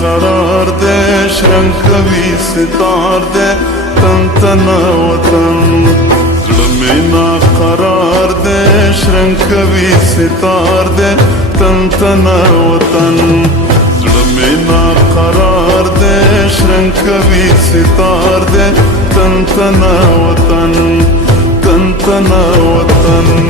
قرار دے شرنگ کوي ستار دے تن تنا وطن زړه مې نا قرار دے شرنگ کوي ستار دے تن تنا وطن زړه مې نا قرار دے شرنگ کوي ستار دے تن تنا وطن تن تنا وطن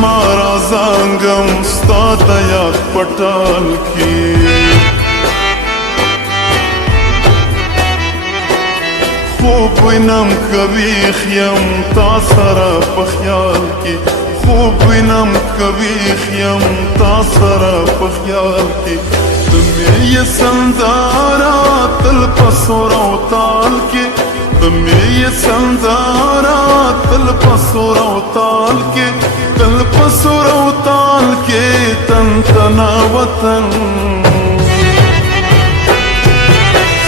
مارا زنگم ستا د یاد پټال کی خوب وینم کوي خیم تا سره په خیال کی خوب وینم کوي خیم تا سره په خیال کی تمې یې سندارا تل په سور او تال کی تمې یې سندارا تل په سور او تال کی تل په سور او تال کې تن تنا وطن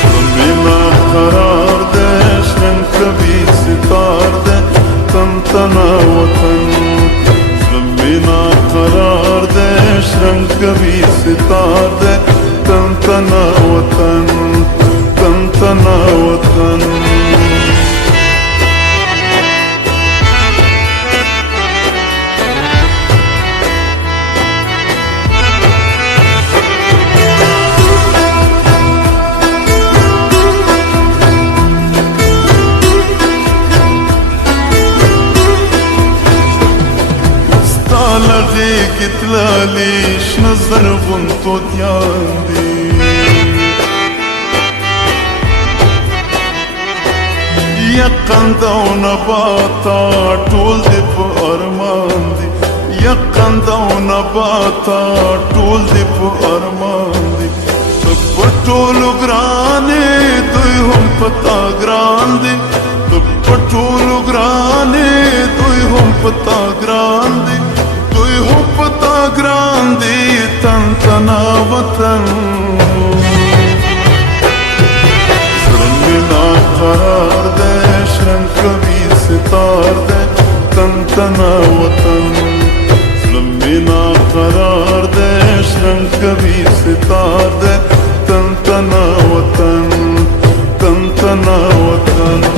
زړه مې قرار دے شرنګ کوي ستار دے تن تنا وطن زړه مې قرار دے شرنګ کوي ستار دے تن تنا وطن تن تنا وطن لغې کتلالي شنه زرغون توتیان دي یقند او نباتا ټول دې په ارمان دي یقند او نباتا ټول دې په ارمان دي په ټولو ګرانې دوی هم پتا ګران دي په ټولو ګرانې دوی هم پتا ګران دي دوی هم پتا ګران دي تن تنا وطن زړه مې نا قرار دے شرنګ کوي ستار دے تن تنا وطن زړه مې نا قرار دے شرنګ کوي ستار دے تن تنا وطن تن تنا وطن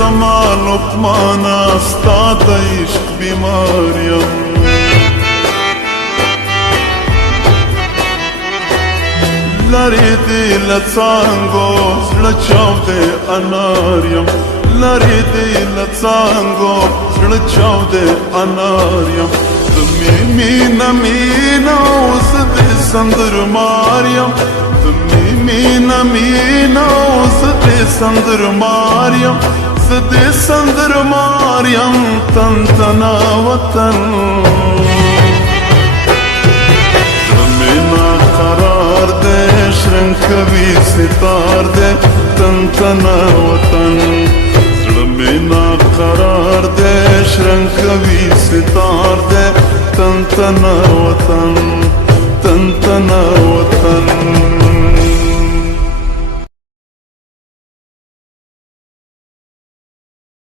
زمان لقمانا ستا د عشق بیماریم لرې دې له څانګو زړه چاودې انار یم لرې دې له څانګو زړه چاودې انار یم ته مې مینه مینه اوس دې سندرمار یم ته مې مینه مینه اوس دې سندرمار یم دے سندر ماریم تن تنا وطن زړه مې نا قرار دے شرنګ کوي ستار دے تن تنا وطن زړه مې نا قرار دے شرنګ کوي ستار دے تن تنا وطن تن تنا وطن